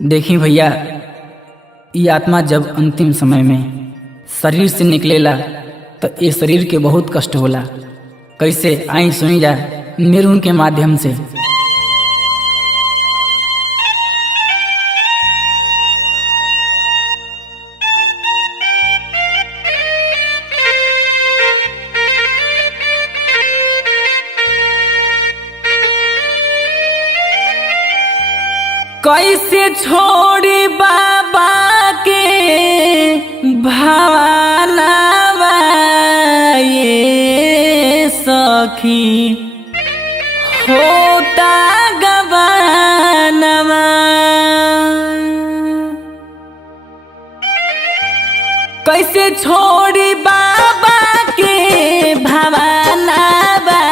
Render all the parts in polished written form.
देखी भैया, ये आत्मा जब अंतिम समय में शरीर से निकलेला तो ये शरीर के बहुत कष्ट होला। कैसे आई सुनी जा निर्गुण के माध्यम से। कैसे छोड़ी बाबा के भावनावा ये सखी होता गवानवा। कैसे छोड़ी बाबा के भावनावा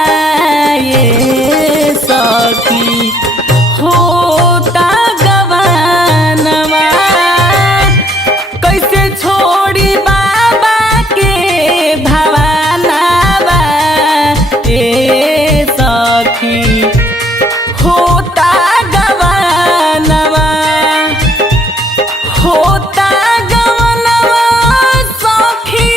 ये सखी होता गवानवा। कैसे छोड़ी बाबा के भावनावा ए सखी होता गवानवा। होता गवानवा सखी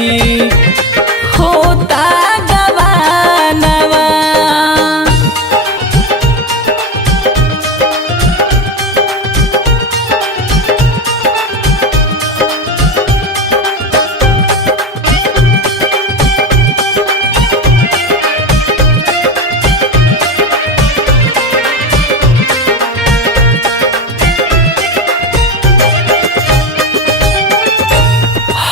सखी होता गवानवा।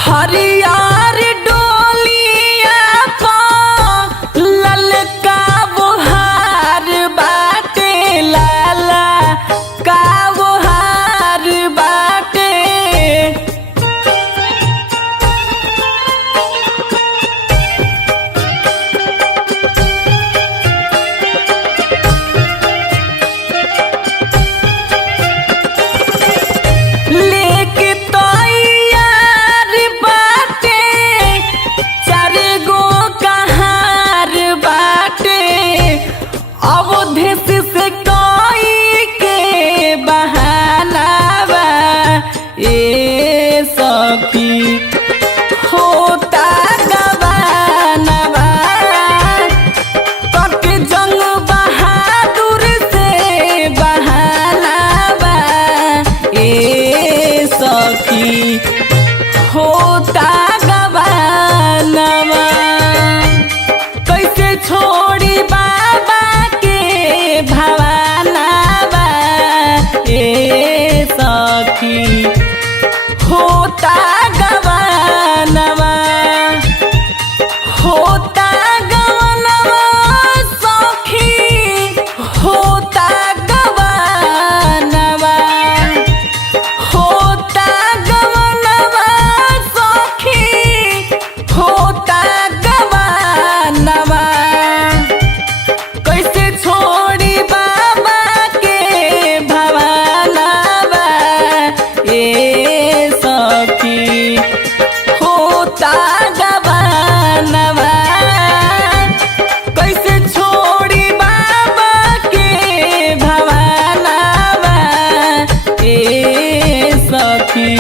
हरियर डोलिया पर ललका बुहार बाटे, लाला का बुहार बाटे। लेके तैयार बाटे, चार गो कहार बाटे। अवधेश से कोई के बहाना बा ए सखी होता गवानवा। कक जंग बहादुर से बहाना बा ए सखी होता गवानवा। कैसे छोड़ी बाबा के भवानवा ए सखी होता गवानवा। होता गवानवा सखी होता गवानवा। होता गवानवा सखी होता गवानवा। कैसे छोड़ी बाबा के भवानवा ए सखी होता गवानवा। कैसे छोड़ी बाबा के भवानवा ए सखी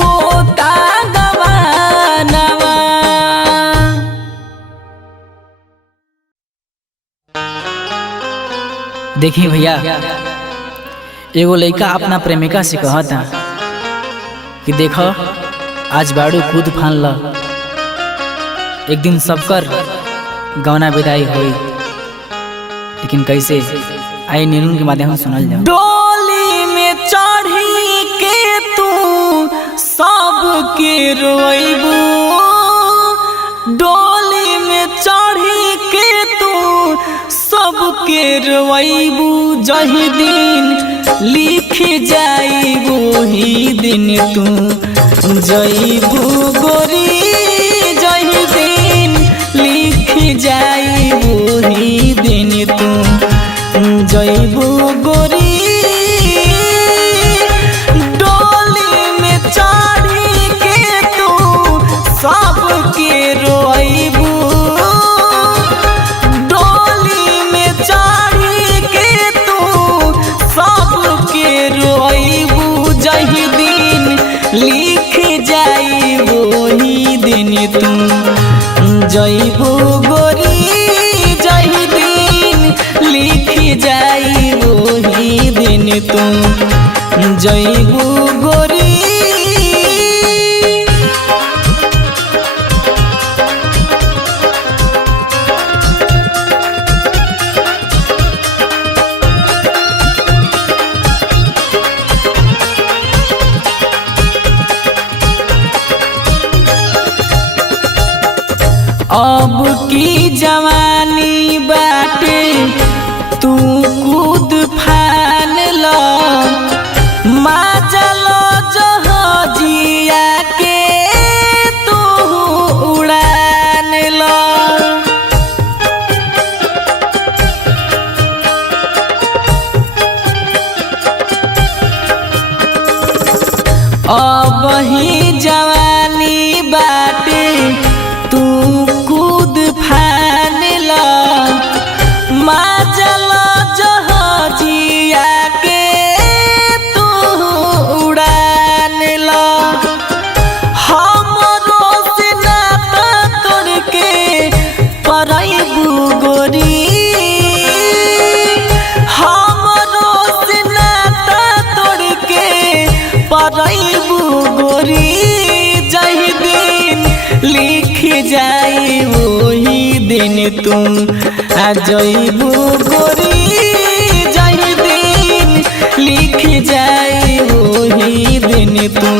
होता गवानवा। देखिए भैया, एगो लड़का अपना प्रेमिका से कहता कि देखो आज बाड़ू कूद फान ल, एक दिन सबकर गौना विदाई होई। लेकिन कैसे आई नीलू के माध्यम से सुनल जाओ। डोली में चढ़ी के तू सबके रोइबू, डोली में चढ़ी के तू सबके रोइबू। जही दिन लिख जाइबू ही दिन तू जइबू गोरी। जही दिन लिख जाइबू ही दिन तू जइबू गोरी। डोली में चढ़ी के तू सबके रोइबू, डोली में चढ़ी के तू सबके रोइबू। जही दिन लिख जाइबू ही दिन तू जइबू गोरी। जही दिन लिख जाइबू ही दिन तू जइबू गोरी। अब की जवानी बाटे तू कूद फान लो, माजलो जहाजिया के तू उड़ान लो। अब ही जवानी बाटे तू कूद फान ला, लिख जाई वही दिन तू आ जइबू गोरी जही दिन लिख जाई वही दिन तू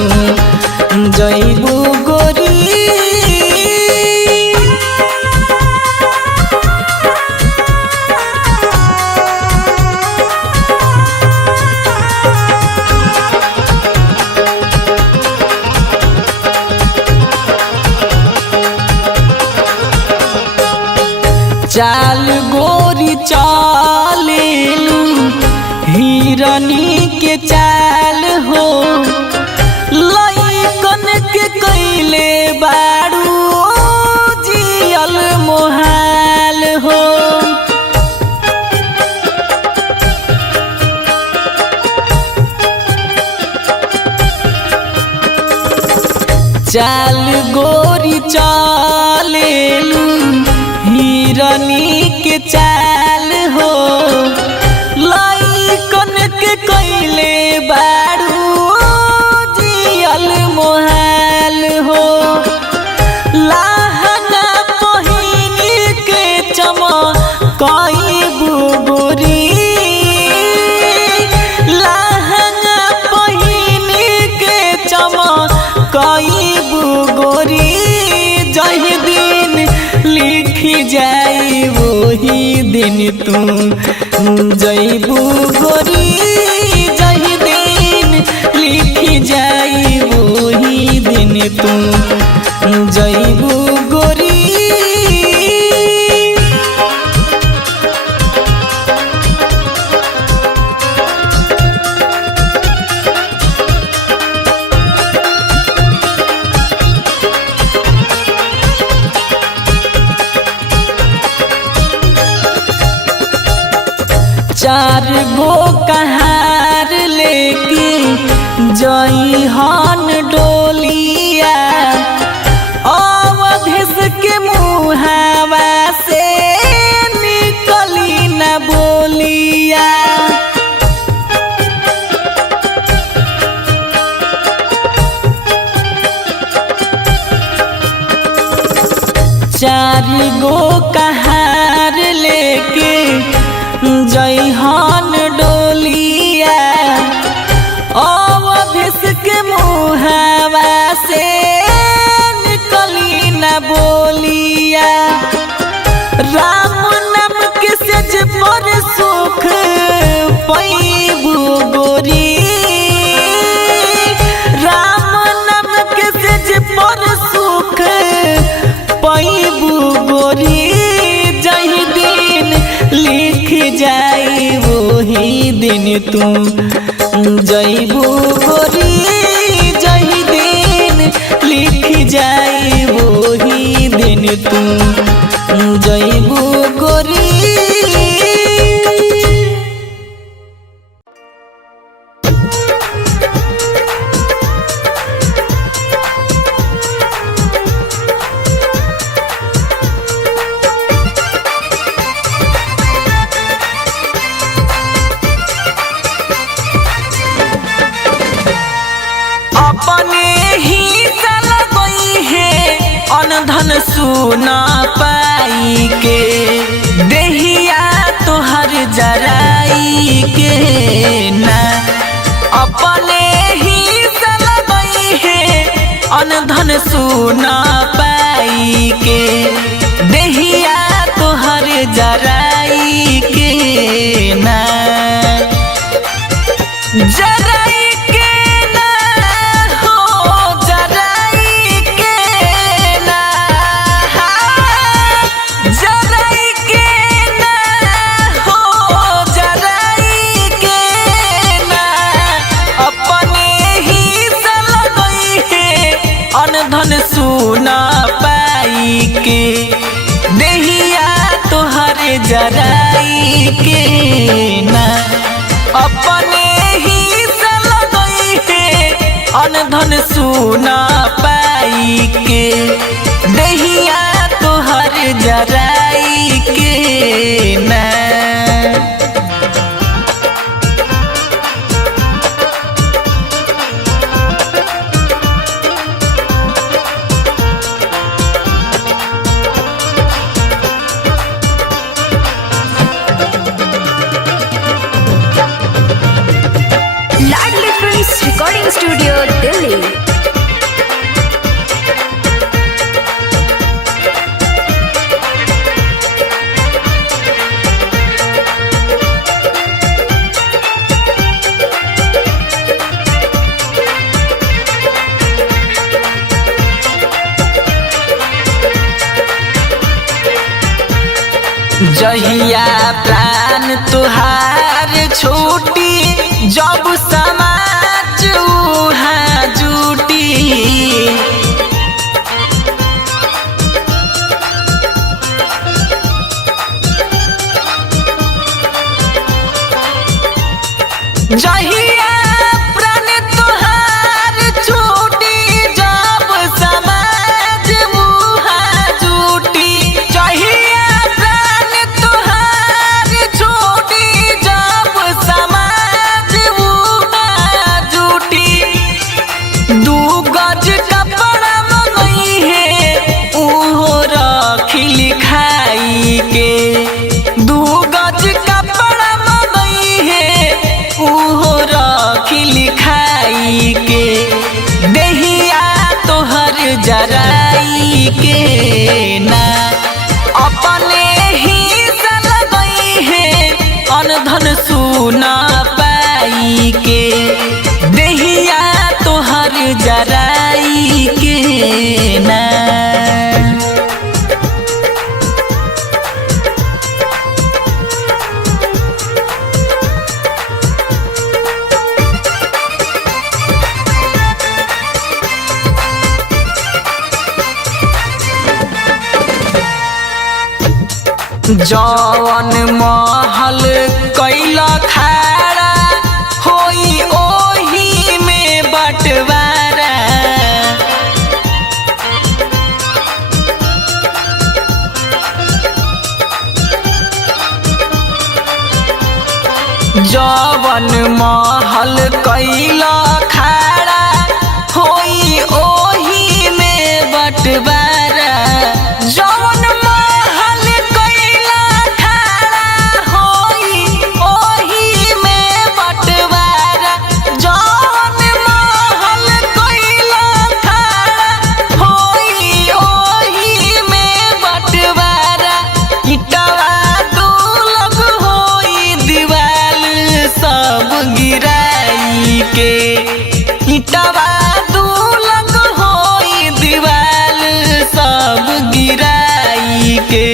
जइबू गोरी। चाल गोरी चालेलू हिरनी के चाल हो लइकन के कैले बारू जियल मोहाल हो। चाल गोरी चालेलू हिरनी के चाल हो लइकन के कैले बारू जियल मोहाल हो। लहंगा पहिन के चमकइबू गोरी लहंगा पहिन के चमकइबू गोरी जही दिन लिख जाई वही दिन तू जइबू गोरी जही दिन लिख जाई वही दिन तू जइबू गोरी। चार गो कहार लेके जइहन डोलिया अवधेश के मुहावा से निकली न बोलिया। चार गो कहार लेके जइहन डोलिया अवधेश के मुहावा से निकली न बोलिया। राम नाम के सेज पर सुख पैबू गोरी राम नाम के सेज पर सुख पैबू गोरी जही दिन लिख जाई वही दिन तू जइबू गोरी जही दिन लिख जाई वही दिन तू जइबू गोरी। धन सुना पाई के देहिया तोहर जराई के ना अपने ही सलबई है अनधन सुना पाई के देहिया तोहर जराई के ना जराई धन सुना पाई के देहिया तोहर जराई के ना अपने ही सलगई है अनधन सुना पाई के देहिया तोहर जराई के ना। स्टूडियो दिल्ली। जहिया प्राण तुहार छूटी जब समाज उहाँ जुटी। जहिया प्राण तुहार छूटी जब समाज उहाँ जुटी। जहिया प्राण तुहार छूटी जब समाज उहाँ जुटी। दू गज कपड़ा मंगई है उहो रखी लिखाई के। दू गज कपड़ा मंगई है उहो रखी लिखाई के। देहिया तोहर जराई के ना अपने ही लगई है अनधन सुना पाई के। देहिया तोहर जराई के ना। जवन महल कैला खाड़ा होई ओही में बटवारा। जवन महल कैला खाड़ा होई ओही में बटवारा। जवन महल कैला खाड़ा होई ओही में बटवारा। जवन महल कैला खाड़ा होई ओही में बटवारा। इटवा दुलग होई दीवाल सब गिराई के। इटवा दुलग होई दीवाल सब गिराई के।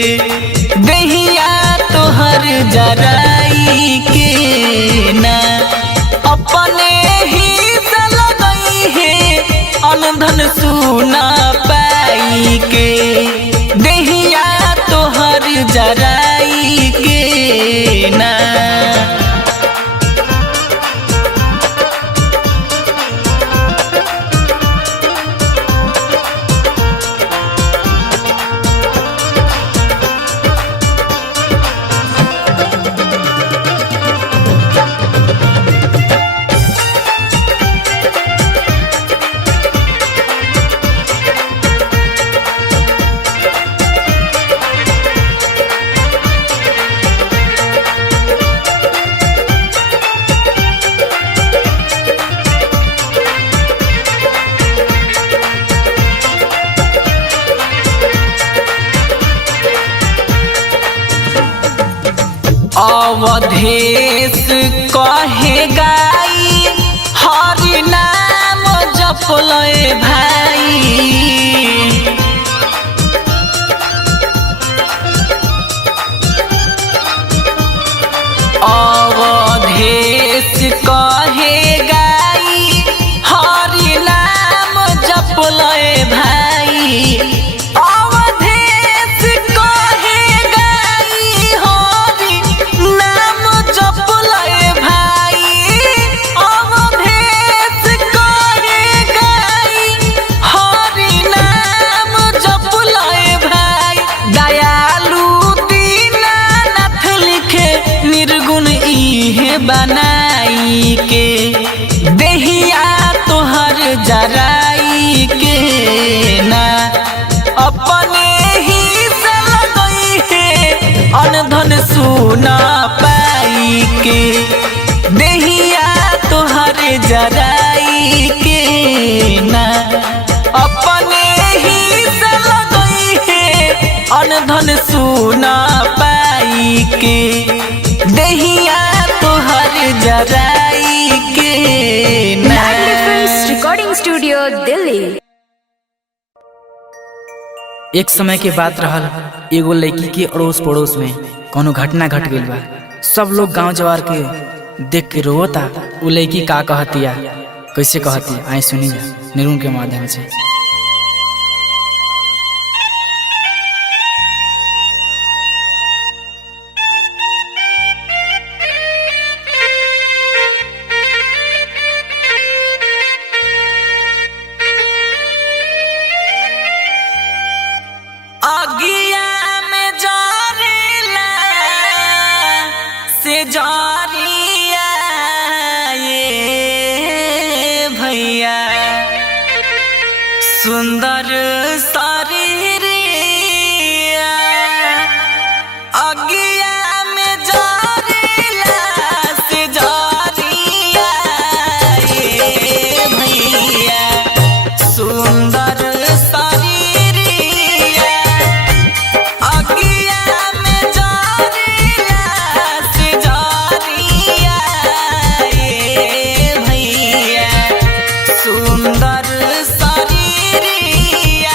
देहिया तोहर जराई के ना अपने ही लगई है अनधन सुना पाई के। देहिया तोहर जराई के ना। अवधेश कहे गाई हरि नाम जपले भाई। अवधेश कहे गाई हरि नाम जपले भाई। अवधेश कहे गाई हरि नाम जपले भाई। अवधेश कहे गाई हरि नाम जपले भाई। दयालु दीनानाथ लिखे निर्गुण इहे बनाई के। देहिया तोहर जराई के ना अपने ही लगई है अनधन सुना पाई के। देहिया तोहर जराई जाई के ना अपने ही से लगई है अनधन सुना पाई के दहिया तोहर जराई के ना। Recording studio Delhi. एक समय के बात रहल, एगो लड़की के अड़ोस पड़ोस में कोनो घटना घट गइल बा। सब लोग गांव जवार के देख के रोता। वो लड़की का कहतिया, कैसे कहतिया, आए सुनी जा निरूपण के माध्यम से। आगिया में जारेला से जारिया ये भैया सुंदर शरीरिया आगिया में जारेला से जारिया ये भैया सुंदर सुंदर शरीरिया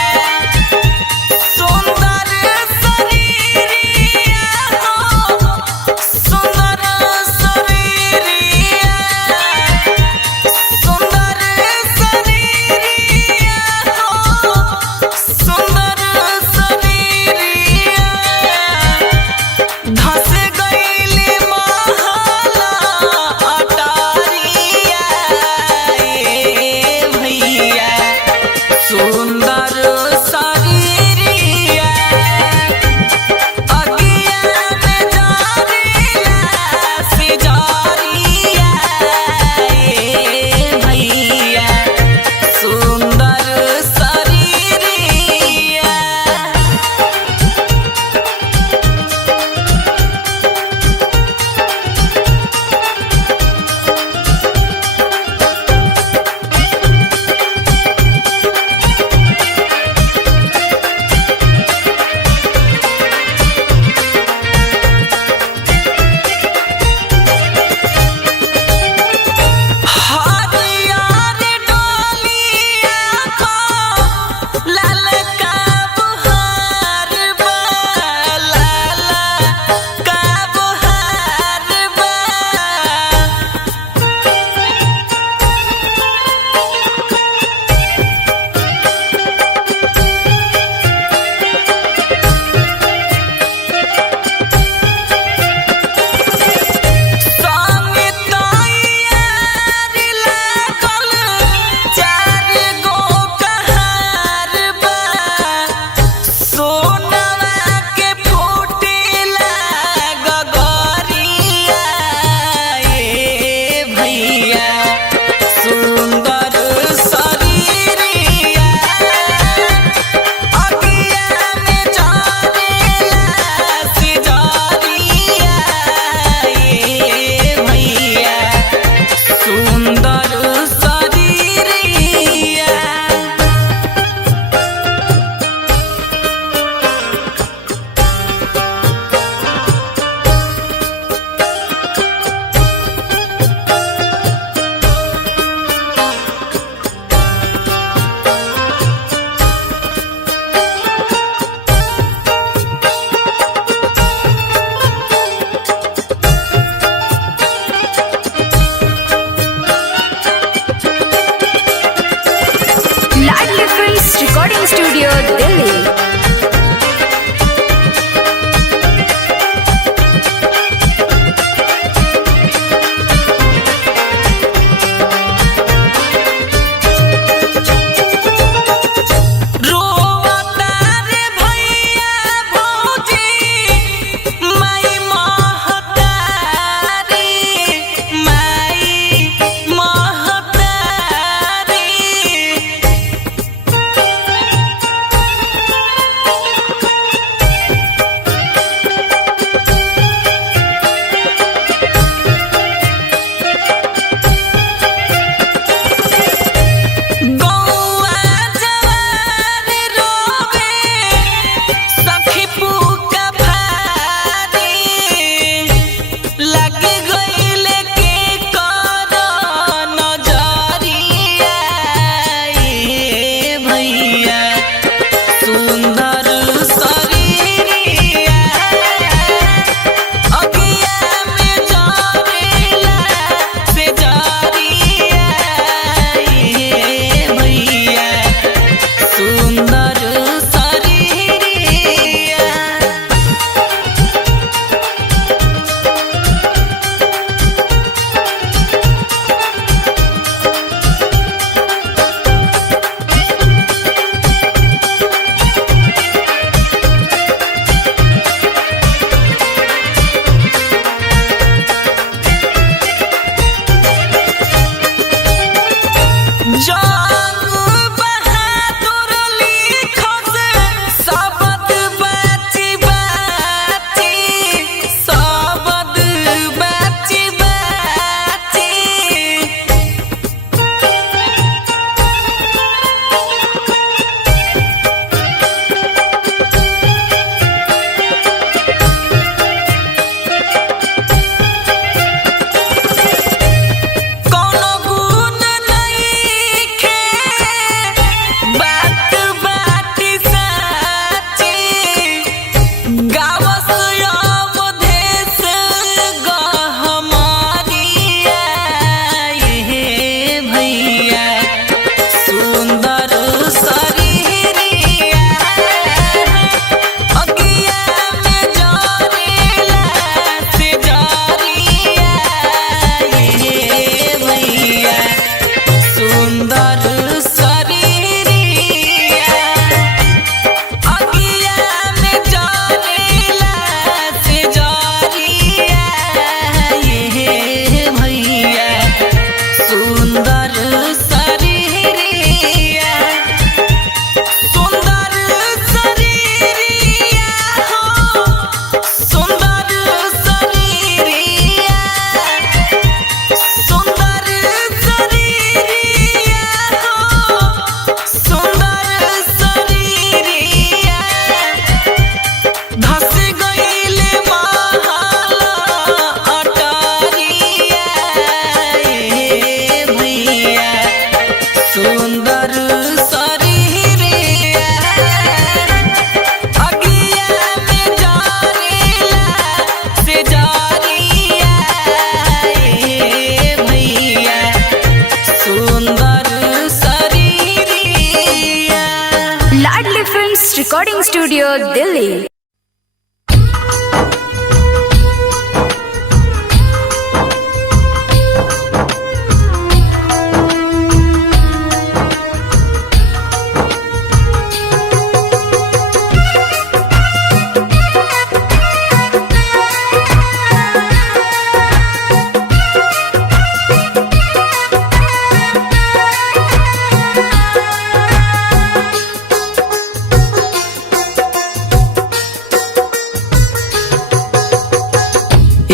Delhi.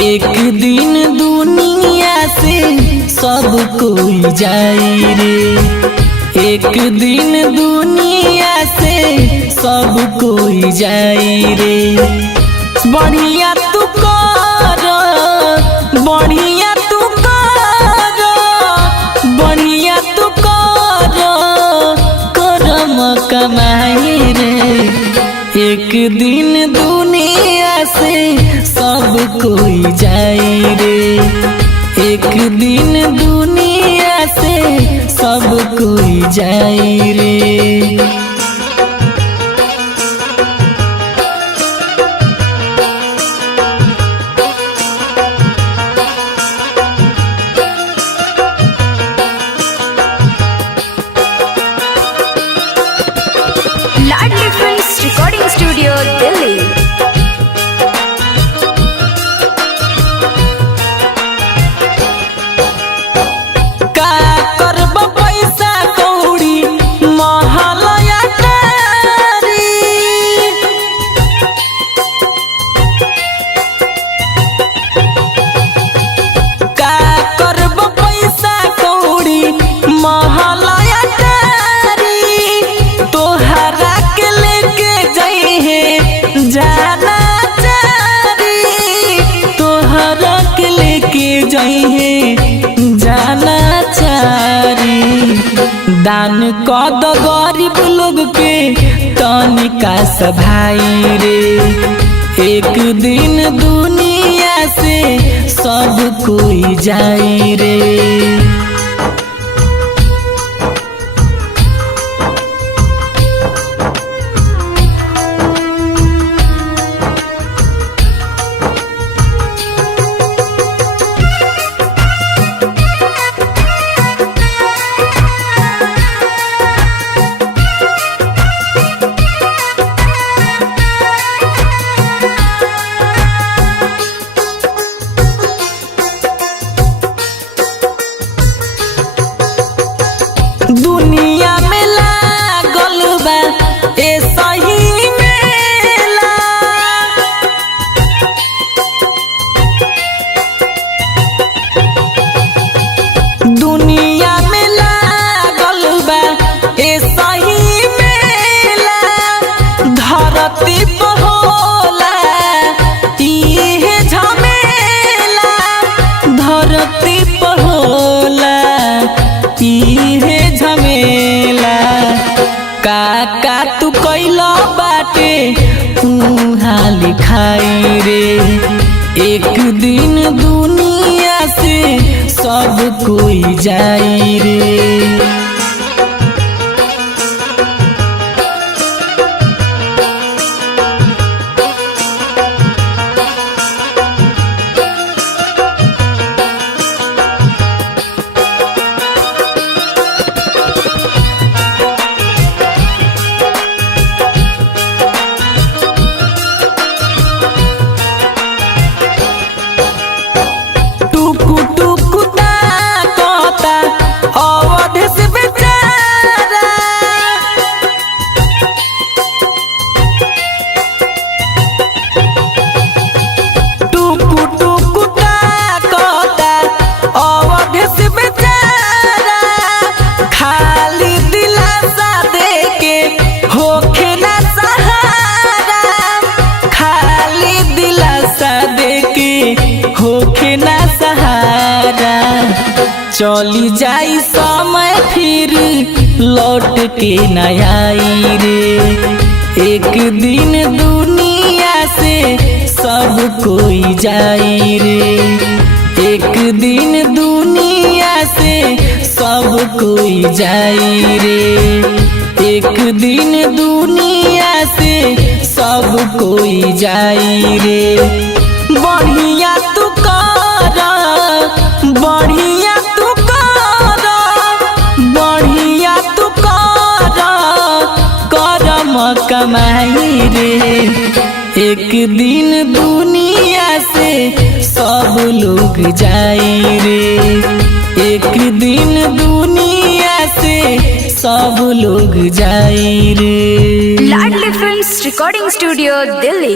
एक दिन दुनिया से सब कोई जाई रे। एक दिन दुनिया से सब कोई जाई रे। बढ़िया तू कर, बढ़िया तू कर, बढ़िया तू कर, करम कमाई रे। एक दिन दुनिया से सब कोई जाई रे। एक दिन दुनिया से सब कोई जाई रे। Ladli Films Recording Studio, Delhi. का करब पैसा कौड़ी महलया टारी। का करब पैसा कौड़ी महलया टारी। तोहरा के लेके जइहे जाना चारी। तोहरा के लेके जइहे जाना चारी। दान कद गरीब लोग के तनिका सभाई रे। एक दिन दुनिया से सब कोई जाई रे। दुनिया में लागल बा ए सही मेला। दुनिया में लागल बा ए सही मेला। धरती पर होला इहे झमेला। धरती पर होला इहे झमेला। का तू कैला बाटे उहाँ लिखाई रे। एक दिन दुनिया से सब कोई जाई रे। टुकु टुकु ताकता अवध से बेचारा। टुकु टुकु ताकता अवध से बेचारा। खाली दिलासा देके होखे ना सहारा। खाली दिलासा देके होखे ना सहारा। चली जाई समय फिर लौट के न आई रे। एक दिन दुनिया से सब कोई जाई रे। एक दिन दुनिया से सब कोई जाई रे। एक दिन दुनिया से सब कोई जाई रे। बढ़िया तू कर, बढ़िया तू कर, बढ़िया तू कर, करम कमाई रे। एक दिन दुनिया से सब लोग जाई रे। एक दिन दुनिया से सब लोग जाई रे। लाडली फिल्म्स रिकॉर्डिंग स्टूडियो दिल्ली।